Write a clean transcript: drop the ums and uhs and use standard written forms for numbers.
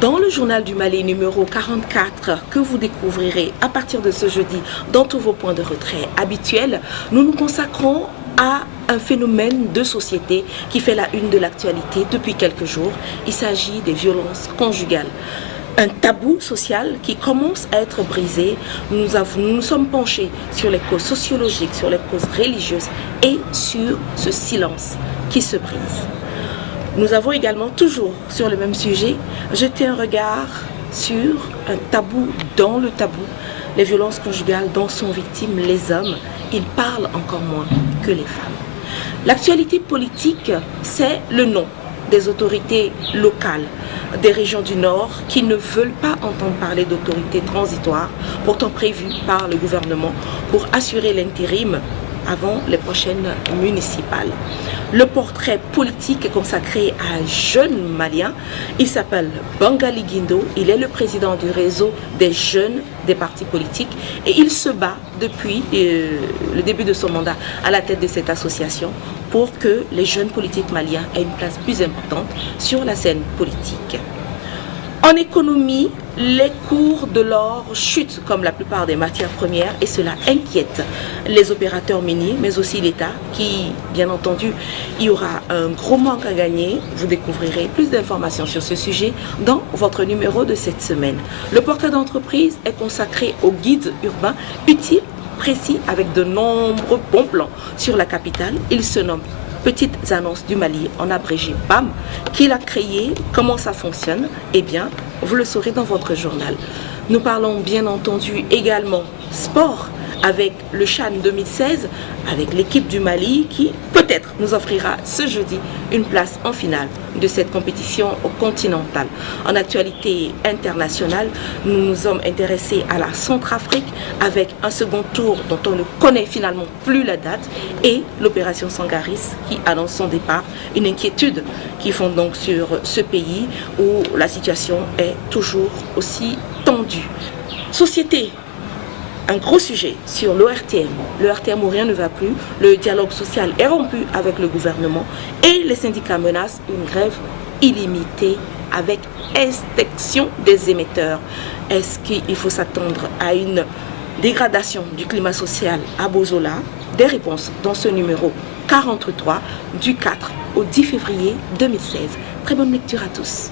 Dans le journal du Mali numéro 44 que vous découvrirez à partir de ce jeudi dans tous vos points de retrait habituels, nous nous consacrons à un phénomène de société qui fait la une de l'actualité depuis quelques jours. Il s'agit des violences conjugales. Un tabou social qui commence à être brisé. Nous nous sommes penchés sur les causes sociologiques, sur les causes religieuses et sur ce silence qui se brise. Nous avons également, toujours sur le même sujet, jeté un regard sur un tabou dans le tabou. Les violences conjugales dont sont victimes les hommes, ils parlent encore moins que les femmes. L'actualité politique, c'est le nom des autorités locales des régions du Nord qui ne veulent pas entendre parler d'autorités transitoires, pourtant prévues par le gouvernement pour assurer l'intérim avant les prochaines municipales. Le portrait politique est consacré à un jeune Malien. Il s'appelle Bangali Guindo. Il est le président du réseau des jeunes des partis politiques et il se bat depuis le début de son mandat à la tête de cette association pour que les jeunes politiques maliens aient une place plus importante sur la scène politique. En économie, les cours de l'or chutent comme la plupart des matières premières et cela inquiète les opérateurs miniers, mais aussi l'État qui, bien entendu, il y aura un gros manque à gagner. Vous découvrirez plus d'informations sur ce sujet dans votre numéro de cette semaine. Le portrait d'entreprise est consacré au guide urbain utile, précis, avec de nombreux bons plans sur la capitale. Il se nomme Petites annonces du Mali, en abrégé BAM. Qui l'a créé, comment ça fonctionne? Eh bien, vous le saurez dans votre journal. Nous parlons bien entendu également sport avec le CHAN 2016, avec l'équipe du Mali qui peut-être nous offrira ce jeudi une place en finale de cette compétition continentale. En actualité internationale, nous nous sommes intéressés à la Centrafrique avec un second tour dont on ne connaît finalement plus la date et l'opération Sangaris qui annonce son départ. Une inquiétude qui fonde donc sur ce pays où la situation est toujours aussi tendue. Société. Un gros sujet sur l'ORTM. L'ORTM où rien ne va plus, le dialogue social est rompu avec le gouvernement et les syndicats menacent une grève illimitée avec extinction des émetteurs. Est-ce qu'il faut s'attendre à une dégradation du climat social à Bozola? Des réponses dans ce numéro 43 du 4 au 10 février 2016. Très bonne lecture à tous.